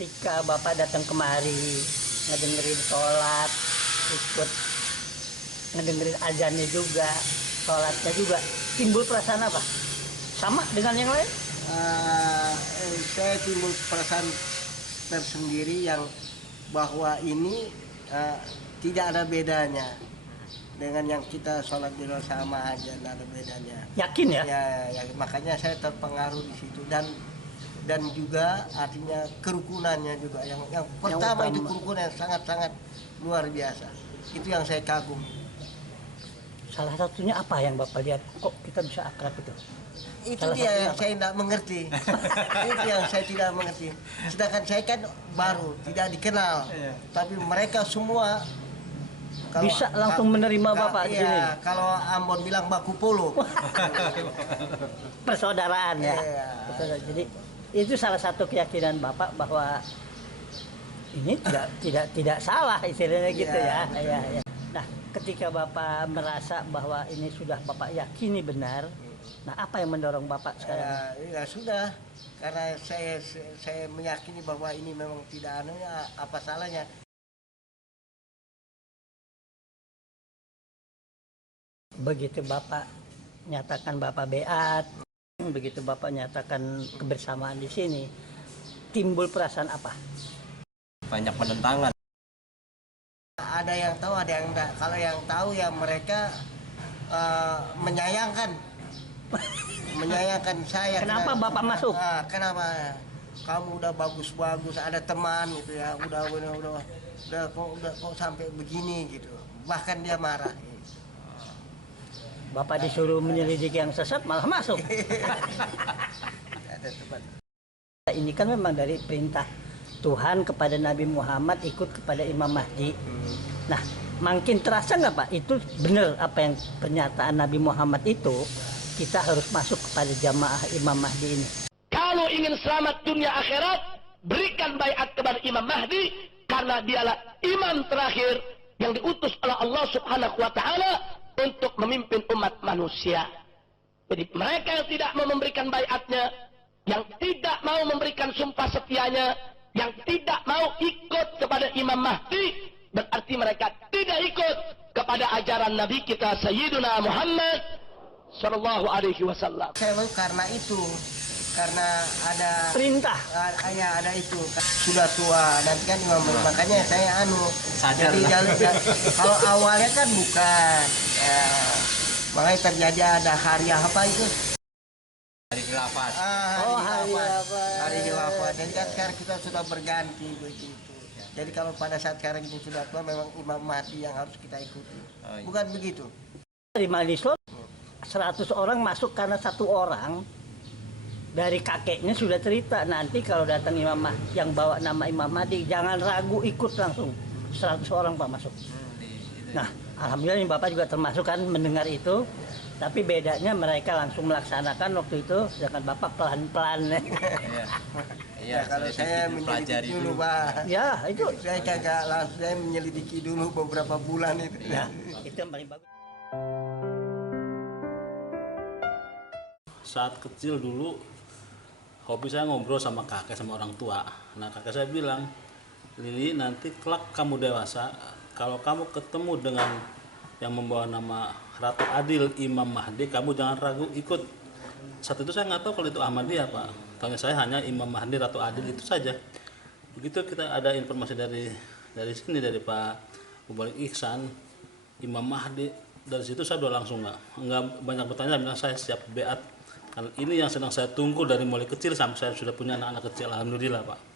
ketika Bapak datang kemari ngedengerin sholat, ikut ngedengerin azannya juga, sholatnya juga, timbul perasaan apa? Sama dengan yang lain? Saya timbul perasaan tersendiri yang bahwa ini tidak ada bedanya dengan yang kita sholat di luar, sama aja, tidak ada bedanya. Yakin ya? Ya, makanya saya terpengaruh di situ, dan juga artinya kerukunannya juga yang pertama itu kerukunan yang sangat luar biasa. Itu yang saya kagum. Salah satunya apa yang Bapak lihat kok kita bisa akrab itu? Itu dia yang saya tidak mengerti. Itu yang saya tidak mengerti. Sedangkan saya kan baru, tidak dikenal. Tapi mereka semua bisa langsung menerima Bapak di sini. Iya, kalau Ambon bilang baku polo. Persaudaraan ya. Iya. Jadi itu salah satu keyakinan Bapak bahwa ini tidak salah istilahnya gitu ya. Ya. Nah, ketika Bapak merasa bahwa ini sudah Bapak yakini benar, nah apa yang mendorong Bapak sekarang? Ya sudah, karena saya meyakini bahwa ini memang tidak anunya, apa salahnya. Begitu Bapak nyatakan Bapak beat, begitu Bapak nyatakan kebersamaan di sini, timbul perasaan apa? Banyak penentangan. Ada yang tahu, ada yang enggak. Kalau yang tahu ya mereka menyayangkan saya. Kenapa Bapak masuk? Kenapa? Kamu udah bagus-bagus, ada teman gitu ya, udah kok sampai begini gitu. Bahkan dia marah. Bapak disuruh menyelidiki yang sesat malah masuk. Ini kan memang dari perintah Tuhan kepada Nabi Muhammad ikut kepada Imam Mahdi. Nah, makin terasa nggak Pak? Itu benar apa yang pernyataan Nabi Muhammad itu, kita harus masuk kepada jamaah Imam Mahdi ini. Kalau ingin selamat dunia akhirat, berikan baiat kepada Imam Mahdi, karena dialah imam terakhir yang diutus oleh Allah Subhanahu wa Ta'ala untuk memimpin umat manusia. Jadi mereka yang tidak mau memberikan baiatnya, yang tidak mau memberikan sumpah setianya, yang tidak mau ikut kepada Imam Mahdi, berarti mereka tidak ikut kepada ajaran Nabi kita Sayyiduna Muhammad Sallallahu Alaihi Wasallam. Saya mau karena itu, karena ada Perintah. Ada itu. Sudah tua, nanti kan Imam, makanya saya sadar. Jadi kalau awalnya kan bukan. Ya, makanya terjadi ada hari apa itu? Hari khilafat. Hari khilafat. Dan kan sekarang kita sudah berganti begitu. Jadi kalau pada saat sekarang ini sudah tua, memang Imam Mahdi yang harus kita ikuti. Bukan begitu. Dari Islam 100 orang masuk karena satu orang. Dari kakeknya sudah cerita, nanti kalau datang Imam Mahdi yang bawa nama Imam Mahdi, jangan ragu, ikut langsung. 100 orang Pak masuk. Nah, alhamdulillah ini Bapak juga termasuk kan mendengar itu. Tapi bedanya mereka langsung melaksanakan waktu itu, sedangkan Bapak pelan-pelan. Iya, kalau saya menyelidiki dulu Pak. Ya, itu. Saya kagak langsung, saya menyelidiki dulu beberapa bulan itu. Ya, itu yang paling bagus. Saat kecil dulu, hobi saya ngobrol sama kakek, sama orang tua. Nah, kakek saya bilang, Lili, nanti kelak kamu dewasa, kalau kamu ketemu dengan yang membawa nama Ratu Adil Imam Mahdi, kamu jangan ragu ikut. Saat itu saya nggak tahu kalau itu Ahmadiyah Pak. Taunya saya hanya Imam Mahdi Ratu Adil itu saja. Begitu kita ada informasi dari sini, dari Pak Mubalik Ihsan, Imam Mahdi, dari situ saya udah langsung nggak banyak bertanya, bilang saya siap beat. Karena ini yang sedang saya tunggu dari mulai kecil sampai saya sudah punya anak-anak kecil, alhamdulillah Pak.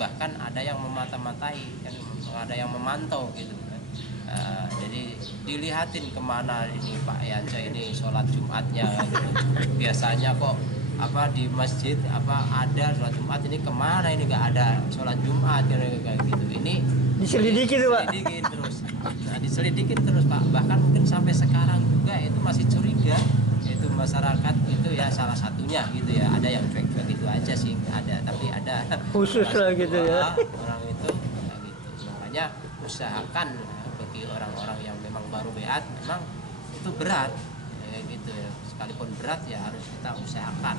Bahkan ada yang memata-matai, kan, ada yang memantau gitu kan. Jadi dilihatin kemana ini Pak Yansa ini sholat Jumatnya gitu. Biasanya kok di masjid ada sholat Jumat, ini kemana ini nggak ada sholat Jumat kayak gitu. Ini diselidiki tuh Pak. Diselidikin terus. Nah, diselidikin terus Pak, bahkan mungkin sampai sekarang juga itu masih curiga itu masyarakat itu ya salah satunya gitu ya, ada yang cuek-cuek gitu aja sih ada, tapi ada Khusus lah gitu ya. orang itu ya gitu. Makanya usahakan bagi orang-orang yang memang baru beat memang itu berat ya gitu ya, sekalipun berat ya harus kita usahakan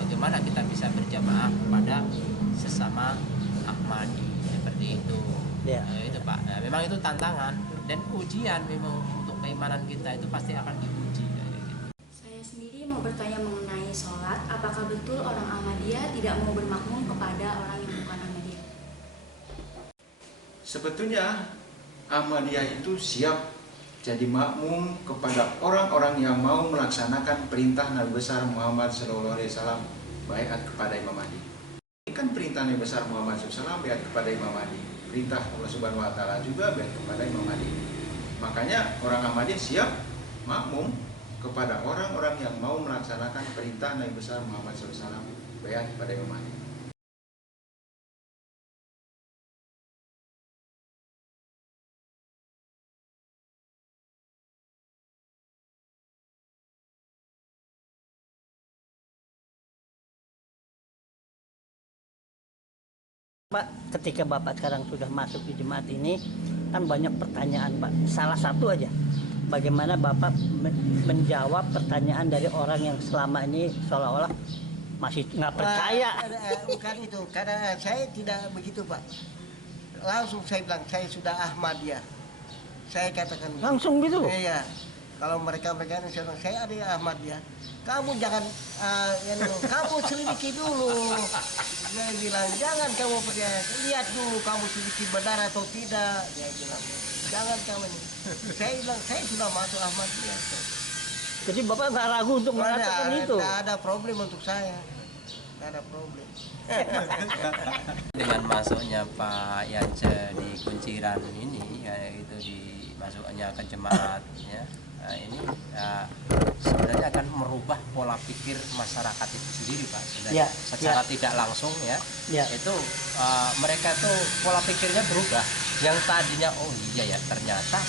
bagaimana kita bisa berjamaah kepada sesama Ahmadi seperti itu. Ya. Itu Pak, memang itu tantangan dan ujian memang untuk keimanan kita itu pasti akan diuji kayak gitu. Saya sendiri mau bertanya mengenai sholat, apakah betul orang Ahmadiyah tidak mau bermakmum kepada orang yang bukan Ahmadiyah? Sebetulnya Ahmadiyah itu siap jadi makmum kepada orang-orang yang mau melaksanakan perintah Nabi besar Muhammad SAW baiat kepada Imam Mahdi. Ini kan perintah Nabi besar Muhammad SAW baiat kepada Imam Mahdi. Perintah Allah Subhanahu Wa Taala juga baiat kepada Imam Mahdi. Makanya orang Ahmadiyah siap makmum kepada orang-orang yang mau melaksanakan perintah Nabi besar Muhammad SAW baiat kepada Imam Mahdi. Pak, ketika Bapak sekarang sudah masuk di jemaat ini, kan banyak pertanyaan Pak. Salah satu aja, bagaimana Bapak menjawab pertanyaan dari orang yang selama ini seolah-olah masih nggak percaya. Bukan itu, karena saya tidak begitu Pak. Langsung saya bilang, saya sudah Ahmadiyah. Saya katakan Langsung gitu? Iya. Kalau mereka ini saya bilang, saya ada Ahmadiyah. Kamu jangan, kamu selidiki dulu. Saya bilang, jangan kamu percaya, lihat dulu kamu sedikit benar atau tidak. Dia bilang, jangan kamu ini. Saya bilang, saya sudah masuk Ahmadiyah. Jadi Bapak nggak ragu untuk mengatakan itu? Tidak ada problem untuk saya. Tidak ada problem. Dengan masuknya Pak Yance di Kunciran ini ya itu dimasuknya ke jemaat ya. Nah, ini sebenarnya akan merubah pola pikir masyarakat itu sendiri Pak. Sebenarnya secara tidak langsung ya. Itu mereka tuh pola pikirnya berubah. Yang tadinya oh iya ya ternyata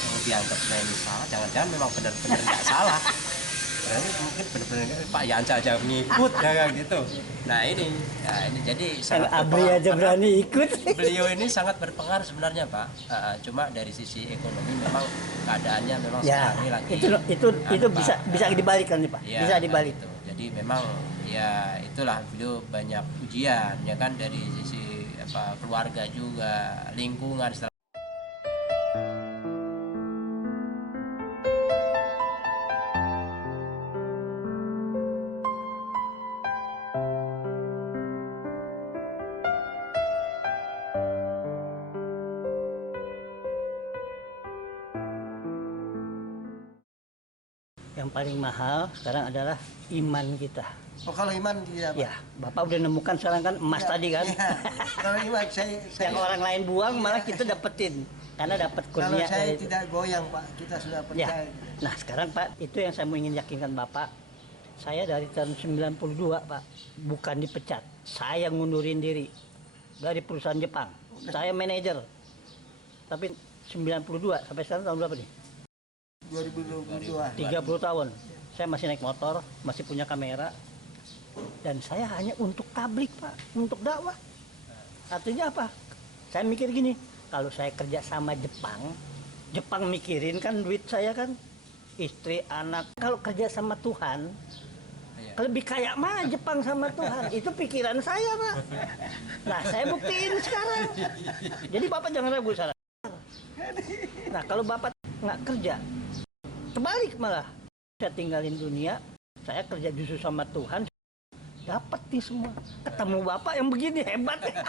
yang dianggapnya ini salah, jangan-jangan memang benar-benar nggak salah. Berarti mungkin benar-benar Pak Yance aja ngikut ya gitu. Nah ini jadi sangat Abri aja berani ikut. Beliau ini sangat berpengaruh sebenarnya Pak. Cuma dari sisi ekonomi memang keadaannya memang Ya, sekarang ini lagi. itu bisa dibalikkan nih Pak. Ya, Bisa dibalik. gitu. Jadi memang ya itulah beliau banyak ujian ya kan dari sisi keluarga juga, lingkungan. Yang paling mahal sekarang adalah iman kita. Oh kalau iman tidak Pak. Ya, Bapak udah nemukan sekarang kan emas tadi kan. Iya. Kalau iman saya Yang orang lain buang malah kita dapetin karena dapat kalau kurnia saya dari itu. tidak goyang Pak, kita sudah Ya. percaya. Nah sekarang Pak, itu yang saya mau ingin yakinkan Bapak. Saya dari tahun 92 Pak, bukan dipecat. Saya ngundurin diri dari perusahaan Jepang. Saya manajer. Tapi 92 sampai sekarang tahun berapa nih? 2022. 30 tahun. Saya masih naik motor, masih punya kamera. Dan saya hanya untuk tablik Pak, untuk dakwah. Artinya apa? Saya mikir gini, kalau saya kerja sama Jepang mikirin kan duit saya kan, istri, anak. Kalau kerja sama Tuhan, lebih kaya mana Jepang sama Tuhan? Itu pikiran saya Pak. Nah saya buktiin sekarang. Jadi Bapak jangan ragu salah. Nah kalau Bapak nggak kerja, terbalik malah. Saya tinggalin dunia, saya kerja justru sama Tuhan. Dapat nih semua. Ketemu Bapak yang begini hebat ya.